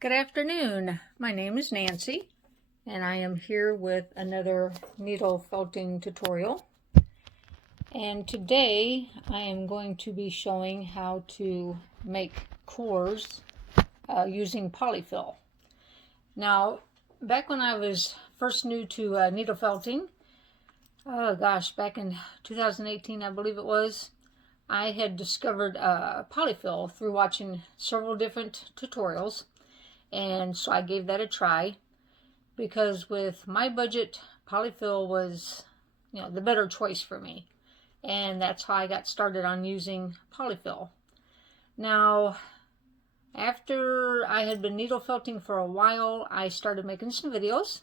Good afternoon. My name is Nancy, and I am here with another needle felting tutorial. And today I am going to be showing how to make cores using Polyfill. Now, back when I was first new to needle felting, back in 2018 I believe it was, I had discovered Polyfill through watching several different tutorials. And so I gave that a try because with my budget, Polyfill was, the better choice for me. And that's how I got started on using Polyfill. Now, after I had been needle felting for a while, I started making some videos.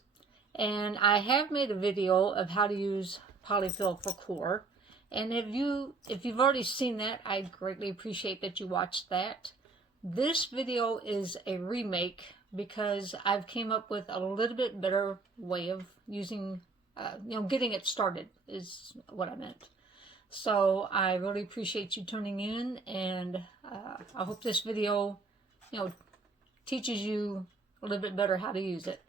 And I have made a video of how to use Polyfill for core. And if you've already seen that, I greatly appreciate that you watched that. This video is a remake because I've came up with a little bit better way of using, getting it started is what I meant. So I really appreciate you tuning in, and I hope this video, teaches you a little bit better how to use it.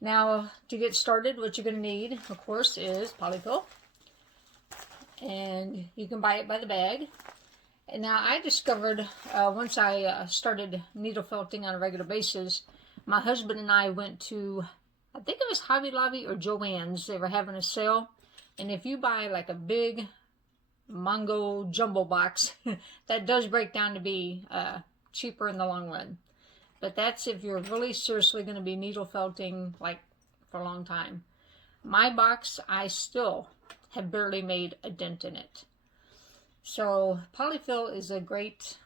Now, to get started, what you're going to need, of course, is Polyfill. And you can buy it by the bag. And now I discovered, once I started needle felting on a regular basis, my husband and I went to, I think it was Hobby Lobby or Joann's. They were having a sale. And if you buy like a big Mongo jumbo box, that does break down to be cheaper in the long run. But that's if you're really seriously going to be needle felting like for a long time. My box, I still have barely made a dent in it. So Polyfill is a great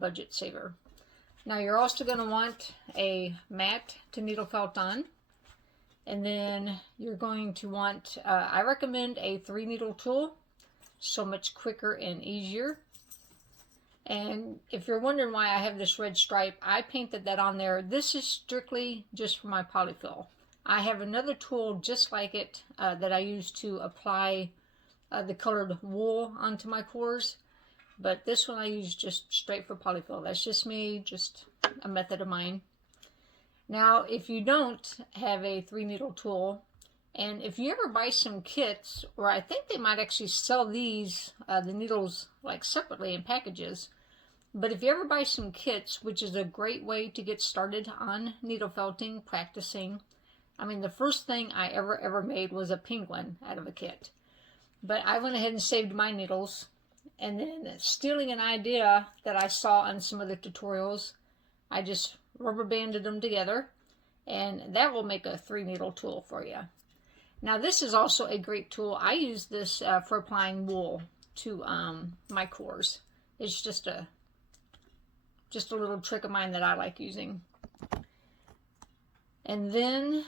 budget saver. Now you're also going to want a mat to needle felt on. And then you're going to want, I recommend a 3-needle tool. So much quicker and easier. And if you're wondering why I have this red stripe, I painted that on there. This is strictly just for my Polyfill. I have another tool just like it that I use to apply the colored wool onto my cores, but this one I use just straight for Polyfill. That's just me, just a method of mine. Now, if you don't have a 3-needle tool, and if you ever buy some kits, or I think they might actually sell these, the needles like separately in packages, but if you ever buy some kits, which is a great way to get started on needle felting, practicing. I mean, the first thing I ever made was a penguin out of a kit. But I went ahead and saved my needles, and then stealing an idea that I saw on some of the tutorials, I just rubber banded them together, and that will make a 3-needle tool for you. Now this is also a great tool. I use this for applying wool to my cores. It's just a little trick of mine that I like using. And then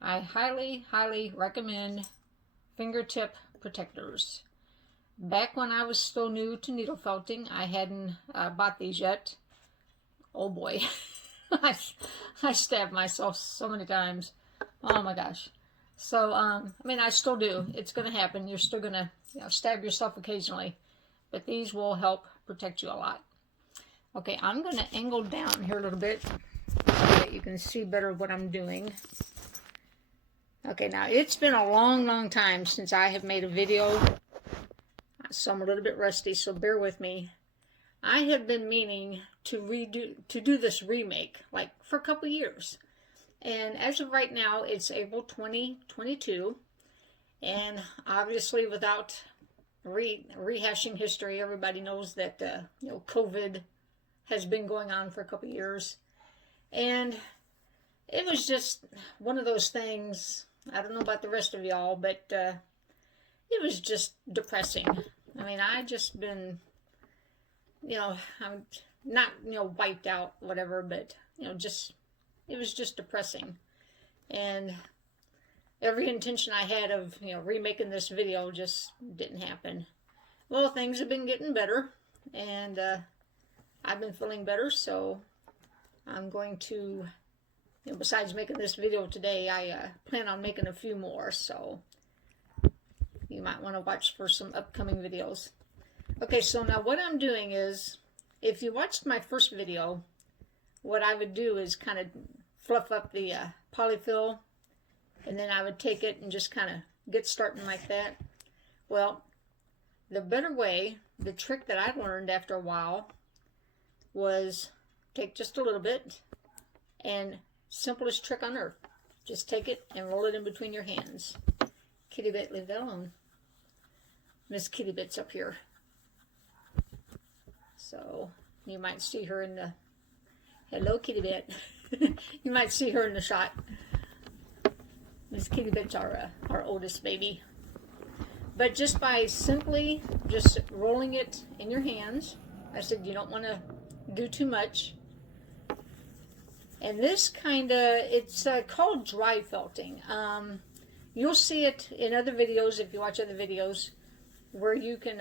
I highly recommend Fingertip Protectors. Back when I was still new to needle felting, I hadn't bought these yet. Oh boy, I stabbed myself so many times. Oh my gosh. So I still do. It's going to happen. You're still going to stab yourself occasionally, but these will help protect you a lot. Okay, I'm going to angle down here a little bit so that you can see better what I'm doing. Okay, now it's been a long time since I have made a video, so I'm a little bit rusty, so bear with me. I have been meaning to do this remake, like for a couple years. And as of right now, it's April 2022, and obviously without rehashing history, everybody knows that COVID has been going on for a couple years. And it was just one of those things. I don't know about the rest of y'all, but it was just depressing. I mean, I just been, I'm not, wiped out, whatever, but, it was just depressing. And every intention I had of, remaking this video just didn't happen. Well, things have been getting better, and I've been feeling better, so I'm going to, besides making this video today, I plan on making a few more, so you might want to watch for some upcoming videos. Okay, so now what I'm doing is, if you watched my first video, what I would do is kind of fluff up the polyfill, and then I would take it and just kind of get starting like that. Well, the better way, the trick that I learned after a while, was take just a little bit, and simplest trick on earth, just take it and roll it in between your hands. Kitty Bit, leave that alone. Miss Kitty Bit's up here. So you might see her in the, hello Kitty Bit. You might see her in the shot. Miss Kitty Bit's our oldest baby. But just by simply just rolling it in your hands, I said you don't want to do too much. And this kind of, it's called dry felting. You'll see it in other videos if you watch other videos where you can,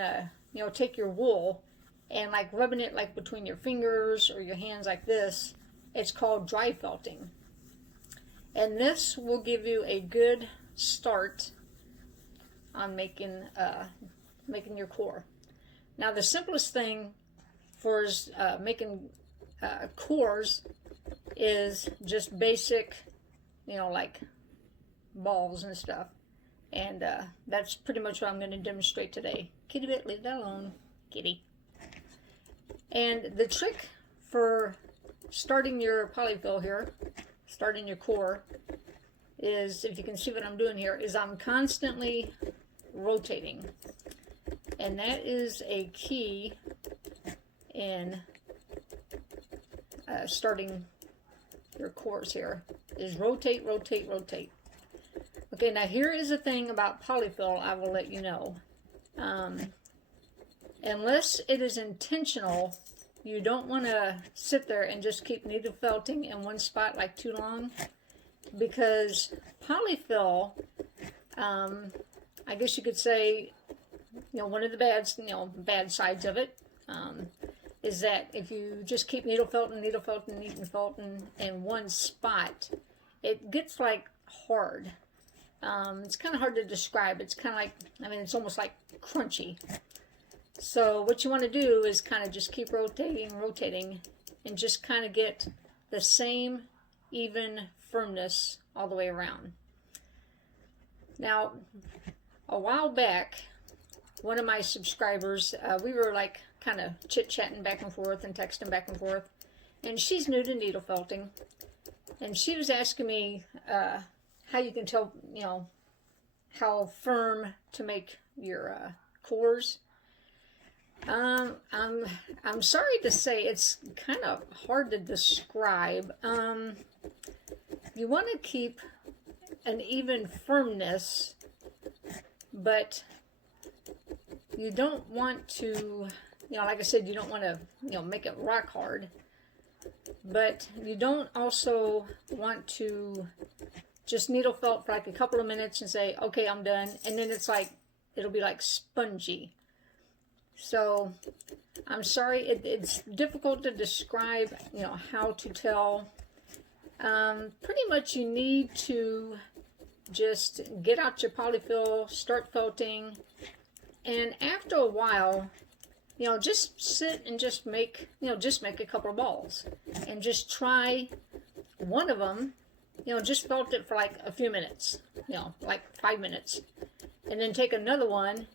you know, take your wool and like rubbing it like between your fingers or your hands like this. It's called dry felting. And this will give you a good start on making your core. Now the simplest thing for making cores is just basic, you know, like balls and stuff. And that's pretty much what I'm going to demonstrate today. Kitty Bit, leave that alone. Kitty. And the trick for starting your polyfill here, starting your core, is, if you can see what I'm doing here, is I'm constantly rotating. And that is a key in starting your cores here, is rotate, rotate, rotate. Okay, now here is the thing about polyfill I will let you know. Unless it is intentional, you don't want to sit there and just keep needle felting in one spot like too long, because polyfill, I guess you could say, you know, one of the bad sides of it is that if you just keep needle felting in one spot, it gets like hard. It's kind of hard to describe. It's kind of like, I mean, it's almost like crunchy. So what you want to do is kind of just keep rotating, and just kind of get the same even firmness all the way around. Now, a while back, one of my subscribers, we were like kind of chit-chatting back and forth and texting back and forth, and she's new to needle felting, and she was asking me how you can tell, you know, how firm to make your cores. I'm sorry to say it's kind of hard to describe. You want to keep an even firmness, but you don't want to, you know, like I said, you don't want to, you know, make it rock hard, but you don't also want to just needle felt for like a couple of minutes and say, okay, I'm done, and then it's like, it'll be like spongy. So I'm sorry, it's difficult to describe, you know, how to tell. Pretty much you need to just get out your polyfill, start felting, and after a while, you know, just sit and just make, you know, just make a couple of balls and just try one of them, you know, just felt it for like a few minutes, you know, like 5 minutes, and then take another one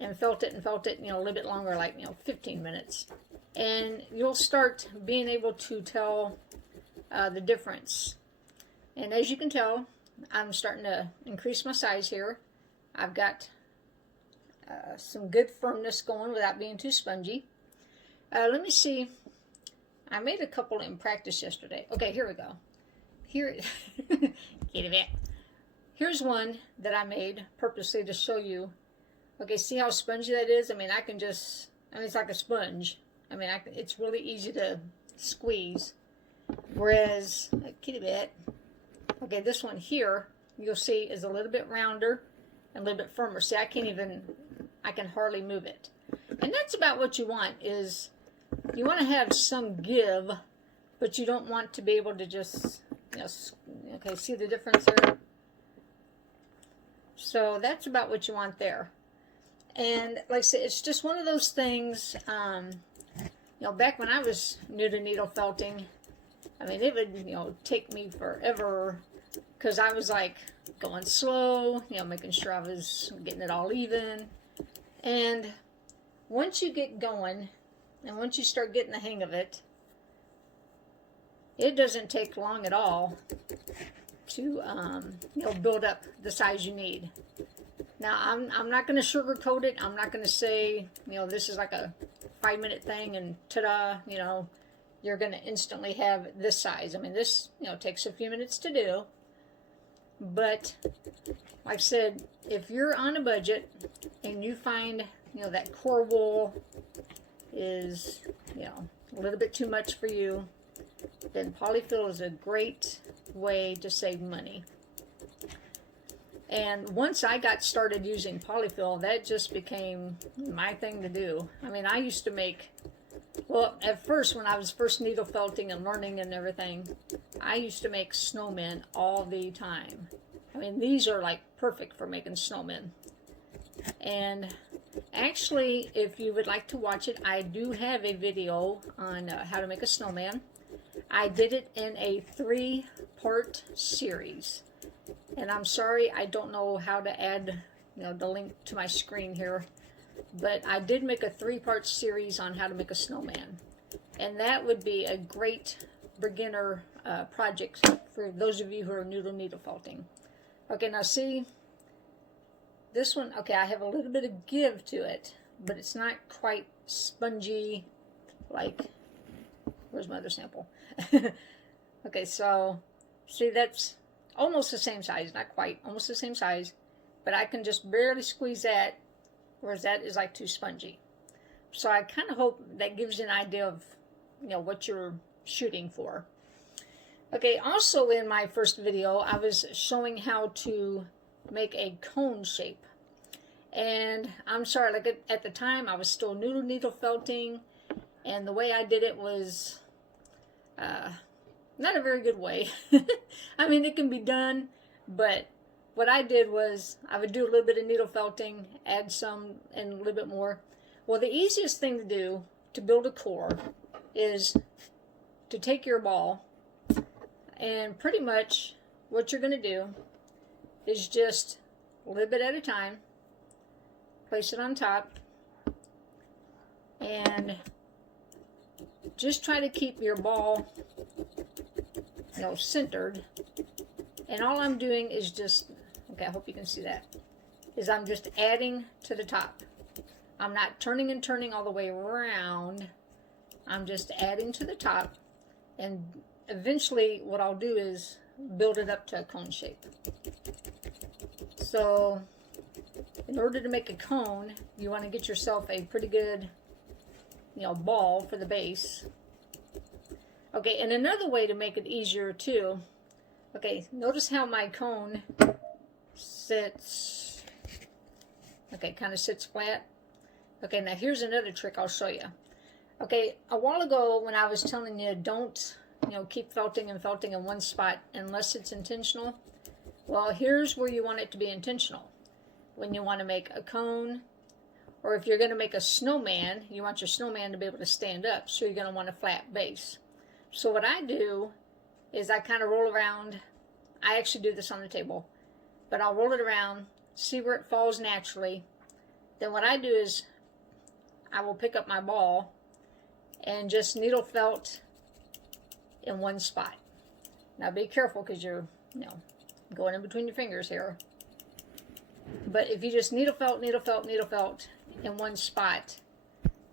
and felt it, you know, a little bit longer, like, you know, 15 minutes. And you'll start being able to tell the difference. And as you can tell, I'm starting to increase my size here. I've got some good firmness going without being too spongy. Let me see. I made a couple in practice yesterday. Okay, here we go. Here, Kitty Bit. Here's one that I made purposely to show you. Okay, see how spongy that is? I mean, I can just, I mean, it's like a sponge. I mean, it's really easy to squeeze. Whereas, Kitty Bit, okay, this one here, you'll see is a little bit rounder and a little bit firmer. See, I can hardly move it. And that's about what you want, is you want to have some give, but you don't want to be able to just, you know, okay, see the difference there? So that's about what you want there. And like I said, it's just one of those things, you know, back when I was new to needle felting, I mean, it would, take me forever because I was like going slow, making sure I was getting it all even. And once you get going and once you start getting the hang of it, it doesn't take long at all to, build up the size you need. Now, I'm not going to sugarcoat it. I'm not going to say, this is like a 5-minute thing and ta-da, you're going to instantly have this size. I mean, this, takes a few minutes to do. But, like I said, if you're on a budget and you find, that core wool is, a little bit too much for you, then Polyfill is a great way to save money. And once I got started using Polyfill, that just became my thing to do. I mean, I used to make, well, at first, when I was first needle felting and learning and everything, I used to make snowmen all the time. I mean, these are like perfect for making snowmen. And actually, if you would like to watch it, I do have a video on how to make a snowman. I did it in a 3-part series. And I'm sorry, I don't know how to add, the link to my screen here. But I did make a 3-part series on how to make a snowman. And that would be a great beginner project for those of you who are new to needle felting. Okay, now see, this one, okay, I have a little bit of give to it, but it's not quite spongy like, where's my other sample? Okay, so, see, that's almost the same size, not quite, almost the same size, but I can just barely squeeze that, whereas that is like too spongy. So I kind of hope that gives you an idea of, what you're shooting for. Okay, also in my first video, I was showing how to make a cone shape. And I'm sorry, like at the time, I was still new to needle felting, and the way I did it was not a very good way. I mean, it can be done, but what I did was I would do a little bit of needle felting, add some and a little bit more. Well, the easiest thing to do to build a core is to take your ball, and pretty much what you're going to do is just a little bit at a time, place it on top, and just try to keep your ball, centered. And all I'm doing is just, okay, I hope you can see that, is I'm just adding to the top. I'm not turning and turning all the way around. I'm just adding to the top, and eventually what I'll do is build it up to a cone shape. So in order to make a cone, you want to get yourself a pretty good, ball for the base. Okay, and another way to make it easier too, okay, notice how my cone sits, okay, kind of sits flat. Okay, now here's another trick I'll show you. Okay, a while ago when I was telling you don't, keep felting and felting in one spot unless it's intentional. Well, here's where you want it to be intentional. When you want to make a cone, or if you're going to make a snowman, you want your snowman to be able to stand up, so you're going to want a flat base. So what I do is I kind of roll around. I actually do this on the table, but I'll roll it around, see where it falls naturally. Then what I do is I will pick up my ball and just needle felt in one spot. Now be careful because you're, going in between your fingers here. But if you just needle felt, needle felt, needle felt in one spot,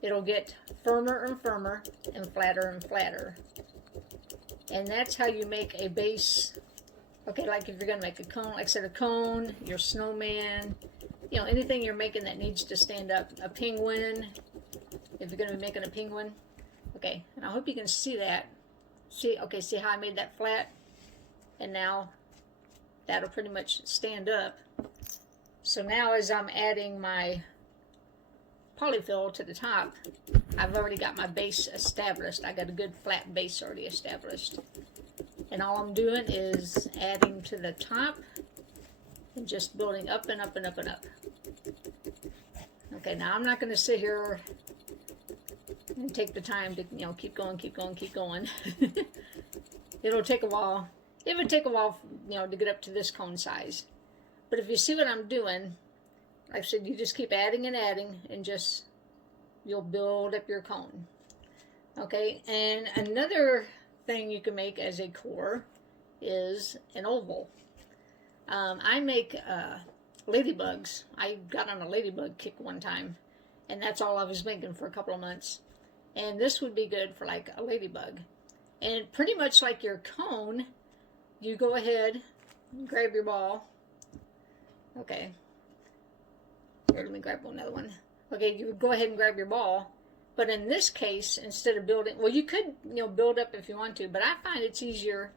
it'll get firmer and firmer and flatter and flatter. And that's how you make a base. Okay, like if you're going to make a cone, like I said, a cone, your snowman, anything you're making that needs to stand up. A penguin, if you're going to be making a penguin. Okay, and I hope you can see that. See how I made that flat? And now that'll pretty much stand up. So now as I'm adding my Polyfill to the top, I've already got my base established. I got a good flat base already established. And all I'm doing is adding to the top and just building up and up and up and up. Okay, now I'm not going to sit here and take the time to, keep going, keep going, keep going. it'll take a while. It would take a while, you know, to get up to this cone size. But if you see what I'm doing, like I said, you just keep adding and adding, and just, you'll build up your cone. Okay, and another thing you can make as a core is an oval. I make ladybugs. I got on a ladybug kick one time, and that's all I was making for a couple of months. And this would be good for like a ladybug. And pretty much like your cone, you go ahead and grab your ball. Okay. Here, let me grab another one. Okay, you would go ahead and grab your ball. But in this case, instead of building, well, you could, you know, build up if you want to, but I find it's easier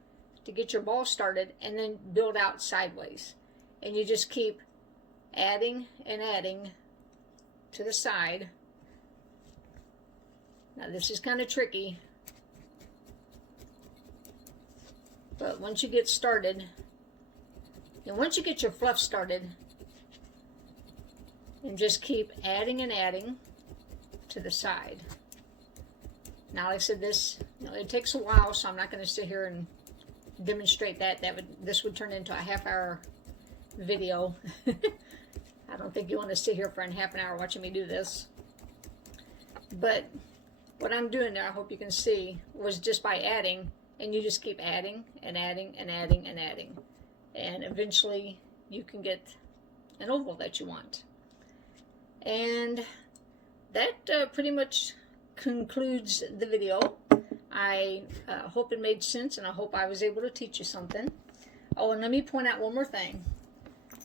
to get your ball started and then build out sideways. And you just keep adding and adding to the side. Now this is kind of tricky, but once you get started, and once you get your fluff started, and just keep adding and adding to the side. Now, like I said, this, you know, it takes a while, so I'm not going to sit here and demonstrate that. This would turn into a half-hour video. I don't think you want to sit here for a half an hour watching me do this. But what I'm doing there, I hope you can see, was just by adding, and you just keep adding and adding and adding and adding. And eventually you can get an oval that you want. And that pretty much concludes the video. I hope it made sense, and I hope I was able to teach you something. Oh, and let me point out one more thing.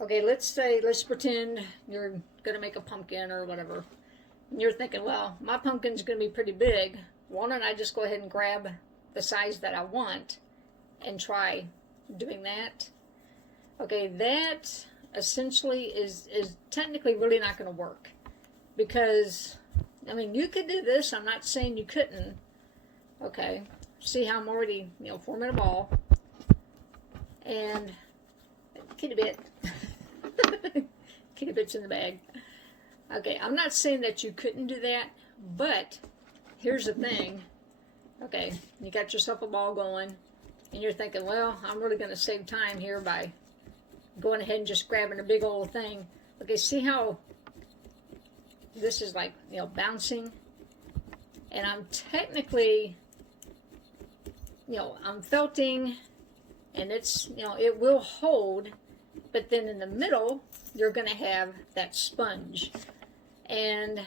Okay, let's pretend you're going to make a pumpkin or whatever. And you're thinking, well, my pumpkin's going to be pretty big. Why don't I just go ahead and grab the size that I want and try doing that? Okay, that essentially is technically really not going to work. Because, I mean, you could do this. I'm not saying you couldn't. Okay, see how I'm already, you know, forming a ball. And kitty bit. Kitty bit's in the bag. Okay, I'm not saying that you couldn't do that, but here's the thing. Okay, you got yourself a ball going, and you're thinking, well, I'm really going to save time here by going ahead and just grabbing a big old thing. Okay, see how this is like, you know, bouncing? And I'm technically, you know, I'm felting, and it's, you know, it will hold, but then in the middle, you're going to have that sponge. And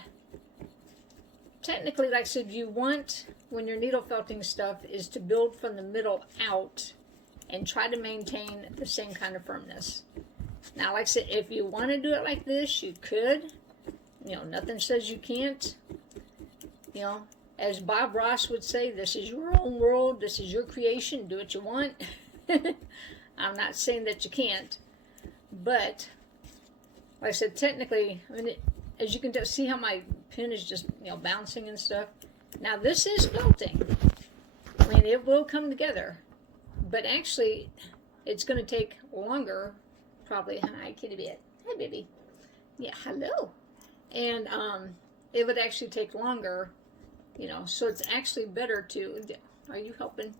technically, like I said, you want, when you're needle felting stuff, is to build from the middle out and try to maintain the same kind of firmness. Now, like I said, if you want to do it like this, you could. You know, nothing says you can't. You know, as Bob Ross would say, this is your own world, this is your creation, do what you want. I'm not saying that you can't, but like I said, technically, I mean, as you can tell, see how my pen is just, you know, bouncing and stuff. Now this is felting. I mean, it will come together, but actually, it's going to take longer. Probably. Hi, kitty bit. Hi, baby. Yeah, hello. And it would actually take longer, you know. So it's actually better to. Are you helping?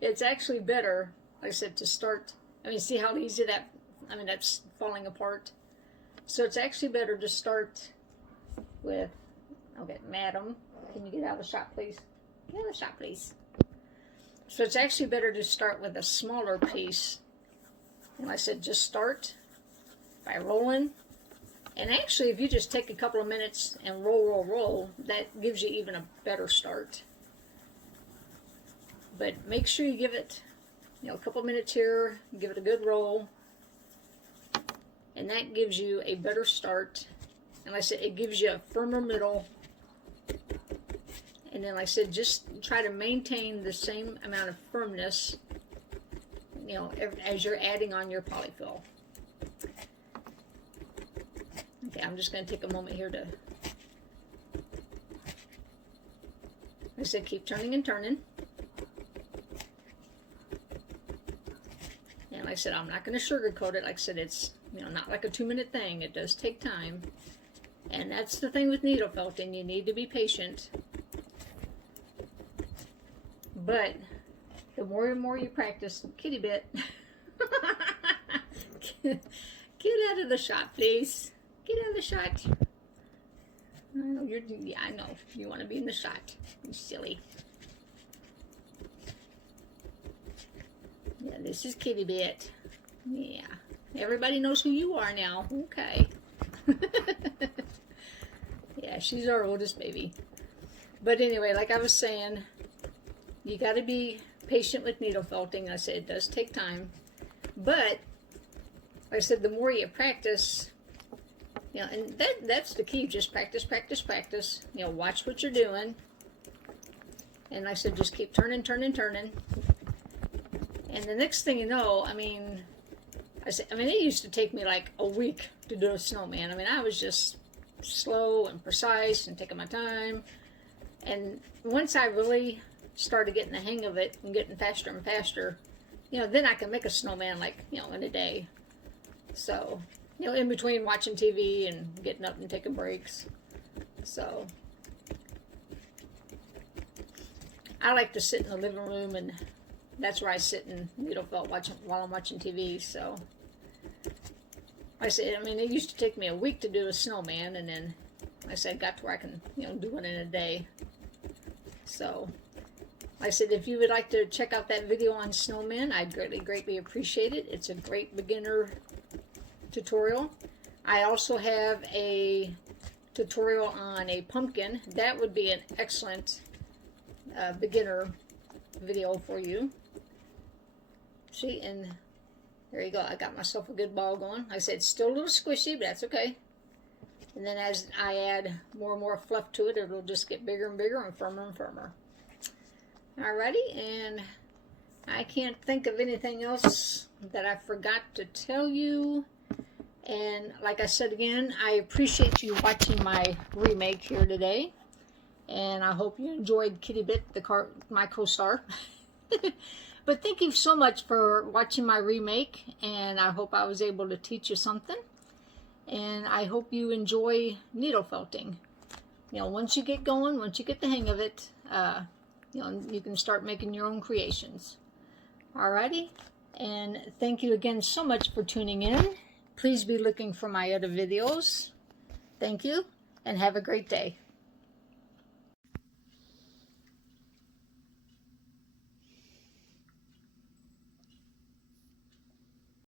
It's actually better, like I said, to start. I mean, see how easy that. I mean, that's falling apart. So it's actually better to start with, okay, madam, can you get out of the shop, please? Get out of the shop, please. So it's actually better to start with a smaller piece. And like I said, just start by rolling. And actually, if you just take a couple of minutes and roll, that gives you even a better start. But make sure you give it, you know, a couple of minutes here, give it a good roll. And that gives you a better start. And like I said, it gives you a firmer middle. And then like I said, just try to maintain the same amount of firmness, you know, as you're adding on your polyfill. Okay, I'm just going to take a moment here to, like I said, keep turning and turning. And like I said, I'm not going to sugarcoat it. Like I said, it's, you know, not like a 2-minute thing. It does take time. And that's the thing with needle felting. You need to be patient. But the more and more you practice, kitty bit. Get out of the shot, please. Get out of the shot. I know yeah, I know. You want to be in the shot. You silly. Yeah, this is Kitty Bit. Yeah. Everybody knows who you are now. Okay. Yeah, she's our oldest baby. But anyway, like I was saying, you got to be patient with needle felting. I said it does take time. But, like I said, the more you practice, you know, and that's the key. Just practice, practice, practice. You know, watch what you're doing. And like I said, just keep turning, turning, turning. And the next thing you know, I mean, it used to take me like a week to do a snowman. I mean, I was just slow and precise and taking my time. And once I really started getting the hang of it and getting faster and faster, you know, then I can make a snowman like, you know, in a day. So, you know, in between watching TV and getting up and taking breaks. So, I like to sit in the living room, and that's where I sit and needle felt while I'm watching TV. So, like I said, I mean, it used to take me a week to do a snowman, and then, like I said, got to where I can, you know, do it in a day. So, like I said, if you would like to check out that video on snowmen, I'd greatly appreciate it. It's a great beginner tutorial. I also have a tutorial on a pumpkin. That would be an excellent beginner video for you. See, and there you go. I got myself a good ball going. Like I said, it's still a little squishy, but that's okay. And then as I add more and more fluff to it, it'll just get bigger and bigger and firmer and firmer. Alrighty, and I can't think of anything else that I forgot to tell you. And like I said again, I appreciate you watching my remake here today. And I hope you enjoyed Kitty Bit, my co-star. But thank you so much for watching my remake, and I hope I was able to teach you something. And I hope you enjoy needle felting. You know, once you get going, once you get the hang of it, you know, you can start making your own creations. Alrighty, and thank you again so much for tuning in. Please be looking for my other videos. Thank you, and have a great day.